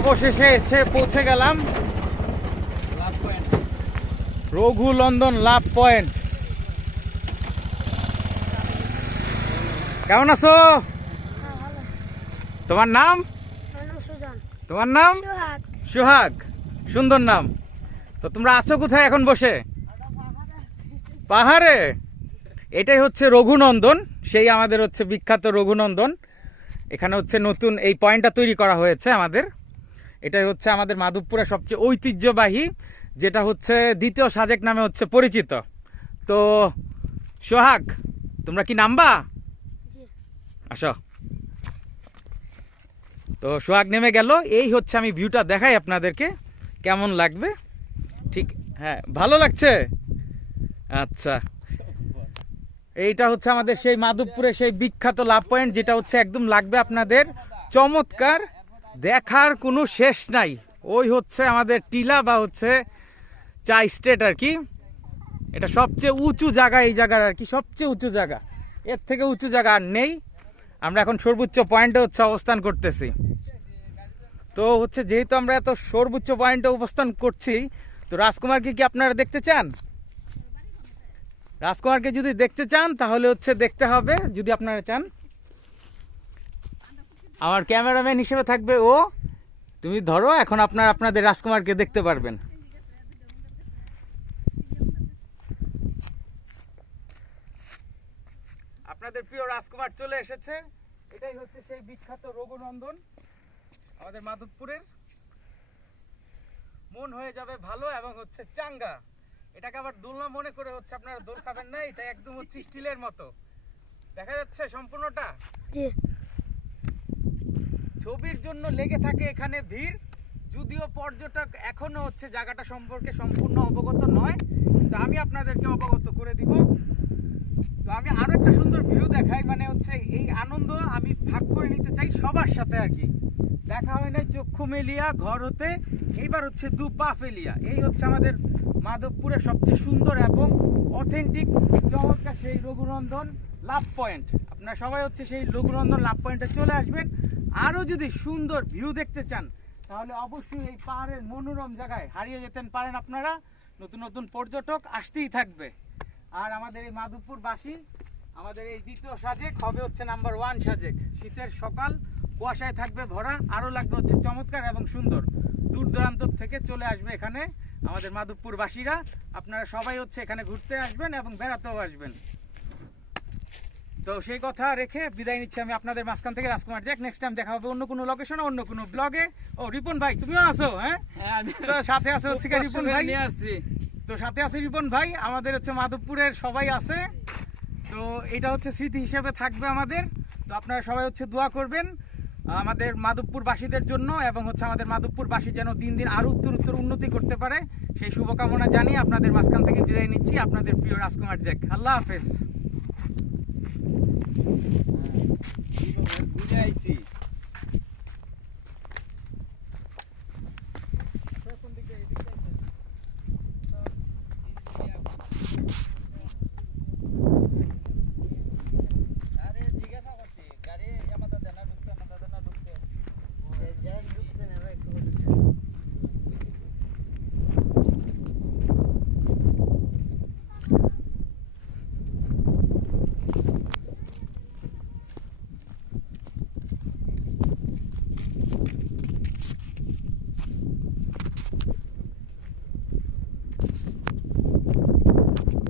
অবশেষে এসে পৌঁছে গেলাম রঘুনন্দন লাভ পয়েন্ট। কেমন আছো? তোমার নাম? তোমার নাম সোহাগ, সুন্দর নাম। তো তোমরা আছো কোথায় এখন বসে? পাহাড়ে। এটাই হচ্ছে রঘুনন্দন, সেই আমাদের হচ্ছে বিখ্যাত রঘুনন্দন। এখানে হচ্ছে নতুন এই পয়েন্টটা তৈরি করা হয়েছে আমাদের। এটাই হচ্ছে আমাদের মাধবপুরের সবচেয়ে ঐতিহ্যবাহী, যেটা হচ্ছে দ্বিতীয় সাজেক নামে হচ্ছে পরিচিত। তো সোহাগ, তোমরা কি নামবা? আসো। তো সোহাগ নেমে গেল। এই হচ্ছে, আমি ভিউটা দেখাই আপনাদেরকে কেমন লাগবে। ঠিক, হ্যাঁ ভালো লাগছে। আচ্ছা, এইটা হচ্ছে আমাদের সেই মাধবপুরের সেই বিখ্যাত লাভ পয়েন্ট, যেটা হচ্ছে একদম লাগবে আপনাদের চমৎকার, দেখার কোনো শেষ নাই। ওই হচ্ছে আমাদের টিলা বা হচ্ছে চা স্টেট আর কি। এটা সবচেয়ে উঁচু জায়গা এই জায়গার আর কি, সবচেয়ে উঁচু জায়গা। এর থেকে উঁচু জায়গা আর নেই। আমরা এখন সর্বোচ্চ পয়েন্টে হচ্ছে অবস্থান করতেছি। তো হচ্ছে যেহেতু আমরা এত সর্বোচ্চ পয়েন্টে অবস্থান করছি, তো রাজকুমারকে কি আপনারা দেখতে চান? রাজকুমারকে যদি দেখতে চান তাহলে হচ্ছে দেখতে হবে, যদি আপনারা চান। আমার ক্যামেরাম্যান হিসেবে থাকবে ও। তুমি ধরো, এখন আপনাদের রাজকুমারকে দেখতে পারবেন। আপনাদের প্রিয় রাজকুমার চলে এসেছে। এটাই হচ্ছে সেই বিখ্যাত রঘুনন্দন আমাদের মাধবপুরের। মন হয়ে যাবে ভালো এবং হচ্ছে চাঙ্গা। এটাকে আবার দোলনা মনে করে হচ্ছে আপনারা দোল খাবেন না, এটা একদম হচ্ছে স্টিলের মতো। দেখা যাচ্ছে সম্পূর্ণটা? জি। ছবির জন্য লেগে থাকে এখানে ভিড়, যদিও পর্যটক এখনো হচ্ছে জায়গাটা সম্পর্কে সম্পূর্ণ অবগত নয়। তো আমি আপনাদেরকে অবগত করে দিব। তো আমি আরো একটা সুন্দর ভিউ দেখাই, মানে হচ্ছে এই আনন্দ আমি ভাগ করে নিতে চাই সবার সাথে আর কি। দেখা হয় নাই চক্ষু মেলিয়া ঘর হতে, এইবার হচ্ছে দু পা ফেলিয়া। এই হচ্ছে আমাদের মাধবপুরের সবচেয়ে সুন্দর এবং অথেন্টিক চমৎকার সেই রঘুনন্দন লাভ পয়েন্ট। আপনারা সবাই হচ্ছে সেই রঘুনন্দন লাভ পয়েন্টে চলে আসবেন। আরও যদি সুন্দর ভিউ দেখতে চান তাহলে অবশ্যই এই পাহাড়ের মনোরম জায়গায় হারিয়ে যেতে পারেন আপনারা। নতুন নতুন পর্যটক আসতেই থাকবে। আর আমাদের এই মাধবপুরবাসী, আমাদের এই দ্বিতীয় সাজেক হবে হচ্ছে নাম্বার 1 সাজেক। শীতের সকাল, কুয়াশায় থাকবে ভরা, আরও লাগবে হচ্ছে চমৎকার এবং সুন্দর। দূর দূরান্ত থেকে চলে আসবে এখানে আমাদের মাধবপুরবাসীরা। আপনারা সবাই হচ্ছে এখানে ঘুরতে আসবেন এবং বেড়াতেও আসবেন। তো সেই কথা রেখে বিদায় নিচ্ছি আমি আপনাদের মাঝখান থেকে, রাজকুমার জ্যাক। নেক্সট টাইম দেখা হবে অন্য কোনো লোকেশনে, অন্য কোনো ব্লগে। ও রিপন ভাই, তুমিও আসো? হ্যাঁ, তো সাথে আছে হচ্ছে রিপন ভাই। তো সাথে আছে রিপন ভাই, আমাদের হচ্ছে মাধবপুরের সবাই আছে। তো এটা হচ্ছে স্মৃতি হিসেবে থাকবে আমাদের। তো আপনারা সবাই হচ্ছে দোয়া করবেন আমাদের মাধবপুরবাসীদের জন্য, এবং হচ্ছে আমাদের মাধবপুরবাসী যেন দিন দিন আরো উত্তর উন্নতি করতে পারে, সেই শুভকামনা জানিয়ে আপনাদের মাঝখান থেকে বিদায় নিচ্ছি। আপনাদের প্রিয় রাজকুমার জ্যাক। আল্লাহ হাফেজ।